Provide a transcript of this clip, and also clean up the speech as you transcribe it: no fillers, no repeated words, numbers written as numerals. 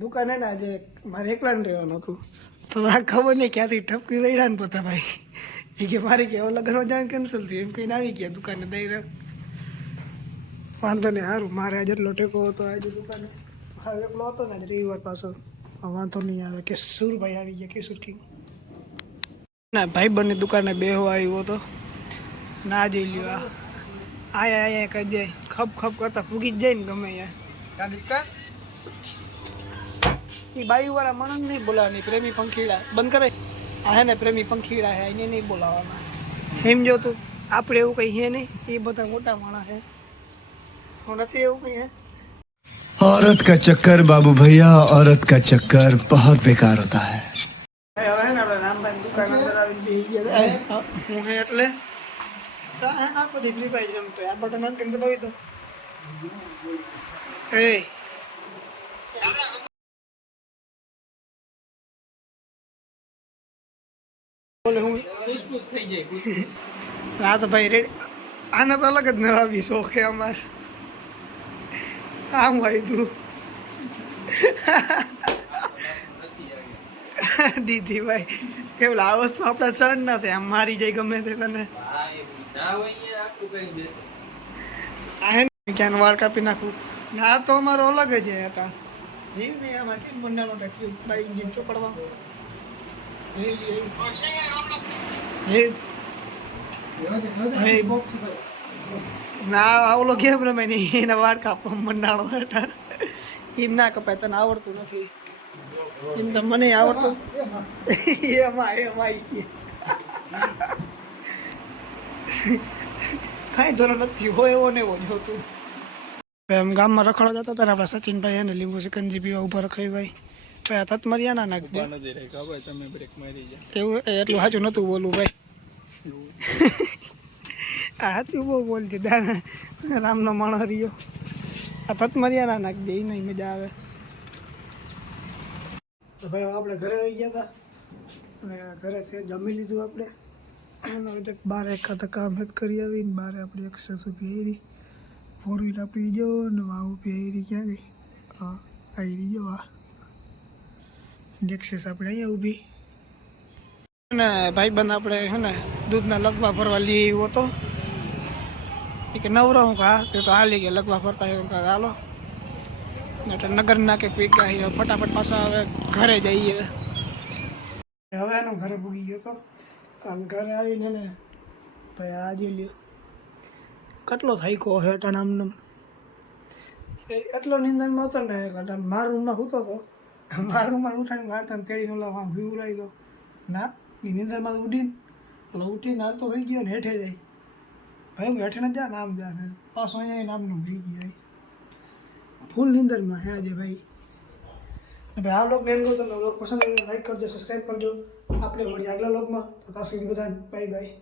દુકાને ને આજે મારે એકલાને રહેવાનું હતું તો આ ખબર નહીં ક્યાંથી ઠપકી વૈરા ને પોતા ભાઈ એ કે મારે કે લગ્ન જાણ કેન્સલ થયું એમ કહીને આવી ગયા દુકાને દઈ વાંધો નહીં સારું મારે આજે એટલો ટેકો હતો આજે દુકાને હા એકલો હતો ને આજે રવિવાર પાછો વાંધો નહીં આવે કે સુરભાઈ આવી ગયા કે સુરકી ના ભાઈ બંને દુકાને બેહવા આવ્યો હતો ના જઈ લ્યો આયા કહી દે ખપ ખપ કરતા ફૂગી જ જાય ને ગમે યાર એ બાઈ વાળા માણસ નહીં બોલાવાની પ્રેમી પંખીડા બંધ કરે આ હે ને પ્રેમી પંખીડા હે એને નહીં બોલાવવાના એમ જો તું આપણે એવું કંઈ હે નહીં એ બધા મોટા માણસ હે હું નથી એવું કંઈ હે औरत का चक्कर बाबू भैया औरत का चक्कर बहुत बेकार होता है હવે હે ને આપણે રામભાઈ દુકાન અંદર આવીને બેસી ગયા હું હે એટલે હે નાખો દે ફ્રી ફાયર રમતો આ બટન નાખીને દબાવી દો એ બોલે હું પુષ્પુષ થઈ જાય હા તો ભાઈ રેડી આને તો અલગ જ નવાબી શોખ છે અમાર આમ આવી તું દીદી ભાઈ કેવું આ વસ્તુ આપણા સહન ના થાય આમ મારી જાય ગમે તે તને ક્યાં વાળ કાપી નાખું ના તો અમારો અલગ જ છે હતા જીવ નહીં આમાં કેમ બંનેનો બાઈક જીવ ચોપડવા ના ઓલો ગેમ રમે નહીં એના વાળ કાપવા મંડાણો હતા એમ ના કપાય તને આવડતું નથી એમ તો મને આવડતું એમાં કાંઈ ધોરણ નથી હોય એવો ને એવો જ હોતું એમ ગામમાં રખડવા જતા હતા ને આપણા સચિનભાઈ એને લીંબુ સિકંજી પીવા ઉભા રખાય ભાઈ ભાઈ તત મર્યા ના નાખ દે એવું એટલું સાચું નહોતું બોલવું ભાઈ આ સાચું બહુ બોલશે રામનો માણસ રહ્યો આ તત મર્યા ના નાખ દે એ નહીં મજા આવે તો ભાઈ આપણે ઘરે આવી ગયા હતા અને ઘરે છે જમી લીધું આપણે અને બાર એકાદ કામ કરી આવીને બાર આપણે એક્સેસ પહેરી ફોર વ્હીલ આપી જો ને વાવ પહેરી ક્યાં ગઈ હા આવી રહી જો આ એક્સેસ આપણે અહીંયા ઊભી ને ભાઈ બંધ આપણે હે ને દૂધના લગવા ભરવા લઈ આવ્યો હતો એ કે નવરો હું હા તે તો હાલી ગયા લગવા ભરતા એવું કાં હાલો એટલે નગર નાકે પીક ગાઈ ફટાફટ પાછા હવે ઘરે જઈએ હવે એનો ઘરે પૂગી ગયો હતો આમ ઘરે આવીને ને ભાઈ આજે લ્યો કેટલો થાયકો હે આમને એટલો નિંદનમાં હતો ને મારા રૂમમાં સૂતો હતો મારા રૂમમાં ઉઠાડીને વાંચતા તેડીને ઓલા વિવરાઈ ગયો ના નિંદરમાં ઉઠીને ઓલો ઉઠીને હાલતો થઈ ગયો ને હેઠે જાય ભાઈ હું હેઠે ને જા નામ જા ને પાછો અહીંયા નામનું થઈ ગયા ફૂલ નિંદરમાં હે આજે ભાઈ ભાઈ આ લોક બેન ગયો તમને લોક પસંદ આવ્યો લાઈક કરજો સબસ્ક્રાઈબ કરજો આપણે મળીએ આગલા લોકમાં તો ત્યાં સુધી બધા બાય બાય